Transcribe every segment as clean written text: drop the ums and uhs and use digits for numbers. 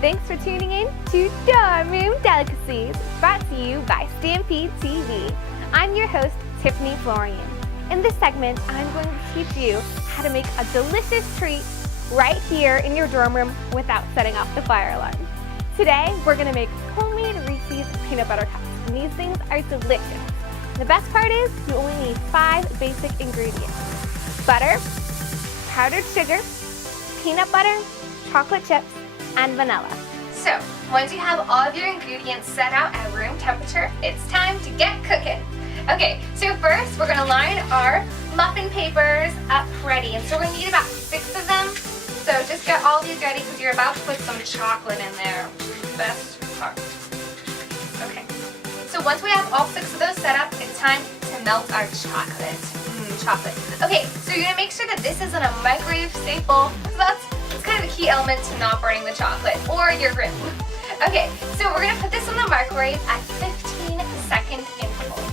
Thanks for tuning in to Dorm Room Delicacies, brought to you by Stampede TV. I'm your host, Tiffany Florian. In this segment, I'm going to teach you how to make a delicious treat right here in your dorm room without setting off the fire alarm. Today, we're going to make homemade Reese's peanut butter cups, and these things are delicious. The best part is you only need 5 basic ingredients: butter, powdered sugar, peanut butter, chocolate chips, and vanilla. So, once you have all of your ingredients set out at room temperature, it's time to get cooking. Okay, so first we're gonna line our muffin papers up ready, and so we're gonna need about 6 of them. So just get all these ready because you're about to put some chocolate in there, which is the best part. Okay, so once we have all 6 of those set up, it's time to melt our chocolate. Chocolate. Okay, so you're gonna make sure that this isn't a microwave staple. That's kind of a key element to not burning the chocolate or your room. Okay, so we're gonna put this in the microwave at 15-second intervals.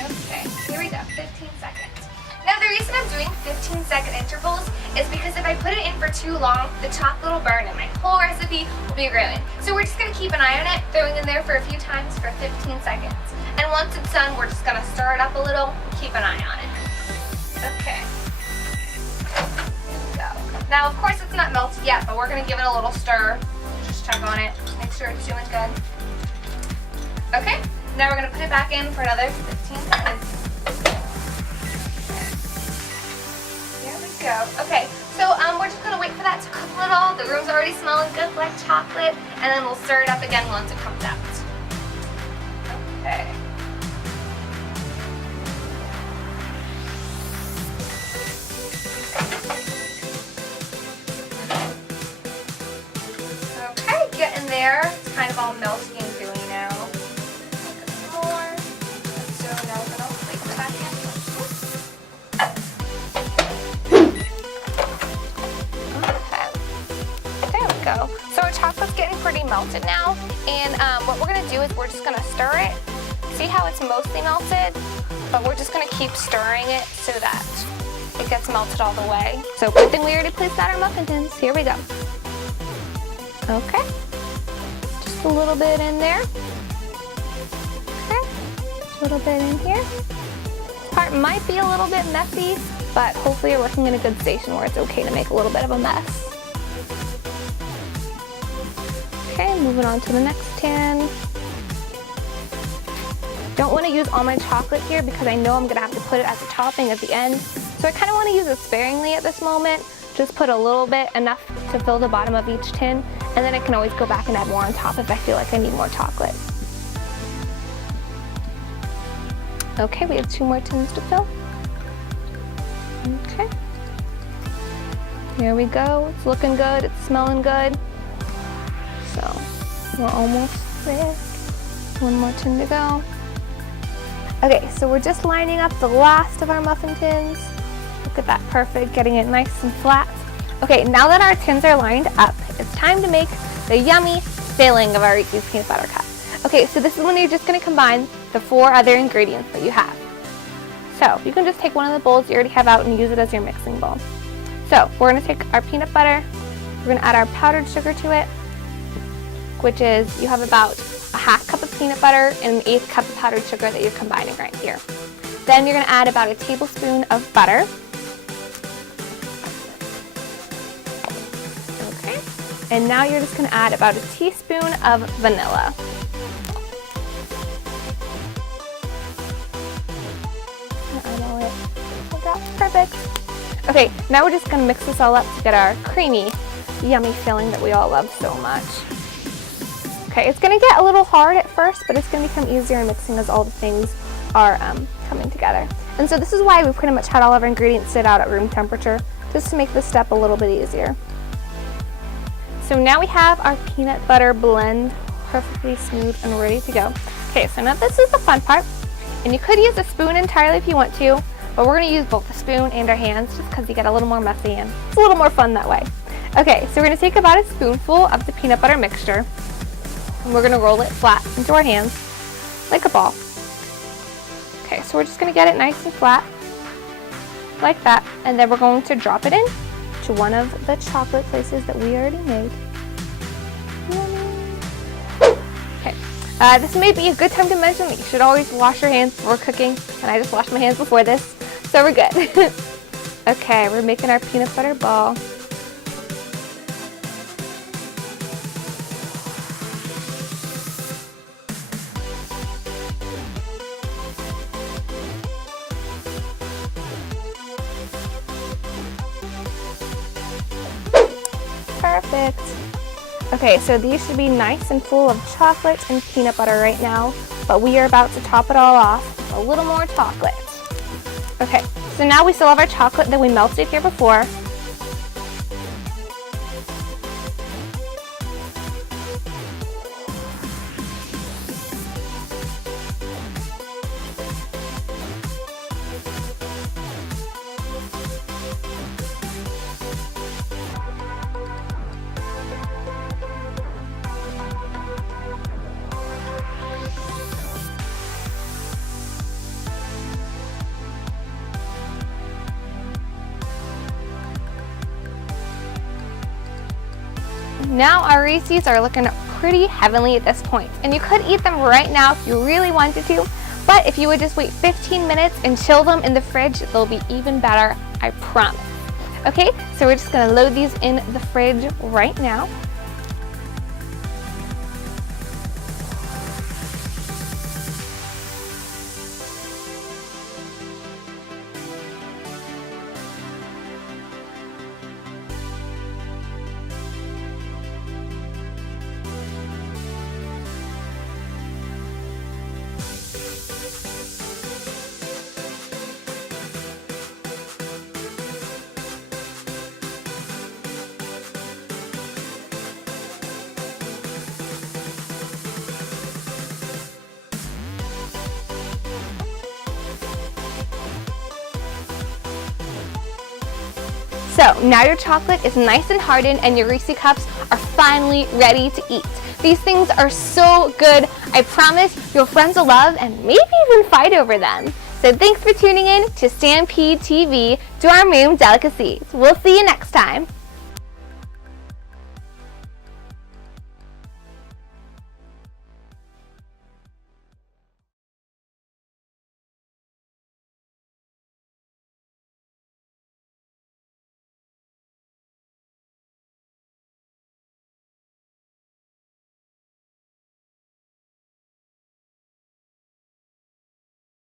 Okay, here we go, 15 seconds. Now the reason I'm doing 15-second intervals is because if I put it in for too long, the chocolate will burn and my whole recipe will be ruined. So we're just gonna keep an eye on it, throwing it in there for a few times for 15 seconds. And once it's done, we're just gonna stir it up a little, keep an eye on it. Okay. Here we go. Now, of course, it's not melted yet, but we're gonna give it a little stir. Just check on it, make sure it's doing good. Okay, now we're gonna put it back in for another 15 seconds. There we go. Okay, so we're just gonna wait for that to cook a little. The room's already smelling good like chocolate, and then we'll stir it up again once it comes out. Okay. Getting there. It's kind of all melting and gooey now. Some more. So now we're going to place it back in. Okay. There we go. So our chocolate's getting pretty melted now. And what we're going to do is we're just going to stir it. See how it's mostly melted? But we're just going to keep stirring it so that it gets melted all the way. So good thing we already placed out our muffin tins. Here we go. Okay. Just a little bit in there. Okay. A little bit in here. This part might be a little bit messy, but hopefully you're working in a good station where it's okay to make a little bit of a mess. Okay, moving on to the next tin. Don't want to use all my chocolate here because I know I'm going to have to put it as a topping at the end. So I kind of want to use it sparingly at this moment. Just put a little bit, enough to fill the bottom of each tin, and then I can always go back and add more on top if I feel like I need more chocolate. Okay, we have 2 more tins to fill. Okay. Here we go. It's looking good. It's smelling good. So we're almost there. 1 more tin to go. Okay, so we're just lining up the last of our muffin tins. Look at that, perfect, getting it nice and flat. Okay, now that our tins are lined up, it's time to make the yummy filling of our Reese's peanut butter cup. Okay, so this is when you're just gonna combine the 4 other ingredients that you have. So you can just take one of the bowls you already have out and use it as your mixing bowl. So we're gonna take our peanut butter, we're gonna add our powdered sugar to it, which is, you have about a 1/2 cup of peanut butter and an 1/8 cup of powdered sugar that you're combining right here. Then you're gonna add about a tablespoon of butter. Okay. And now you're just gonna add about a teaspoon of vanilla. Perfect. Okay, now we're just gonna mix this all up to get our creamy, yummy filling that we all love so much. Okay, it's gonna get a little hard at first, but it's gonna become easier in mixing as all the things are coming together. And so this is why we pretty much had all of our ingredients sit out at room temperature, just to make this step a little bit easier. So now we have our peanut butter blend perfectly smooth and ready to go. Okay, so now this is the fun part, and you could use a spoon entirely if you want to, but we're gonna use both the spoon and our hands just because you get a little more messy and it's a little more fun that way. Okay, so we're gonna take about a spoonful of the peanut butter mixture and we're gonna roll it flat into our hands like a ball. Okay, so we're just gonna get it nice and flat like that, and then we're going to drop it in each one of the chocolate places that we already made. Okay, this may be a good time to mention that you should always wash your hands before cooking, and I just washed my hands before this, so we're good. Okay, we're making our peanut butter ball. Perfect. Okay, so these should be nice and full of chocolate and peanut butter right now, but we are about to top it all off with a little more chocolate. Okay, so now we still have our chocolate that we melted here before. Now our Reese's are looking pretty heavenly at this point, and you could eat them right now if you really wanted to, but if you would just wait 15 minutes and chill them in the fridge, they'll be even better, I promise. Okay, so we're just gonna load these in the fridge right now. So now your chocolate is nice and hardened and your Reese cups are finally ready to eat. These things are so good. I promise your friends will love and maybe even fight over them. So thanks for tuning in to Stampede TV to our Moon Delicacies. We'll see you next time.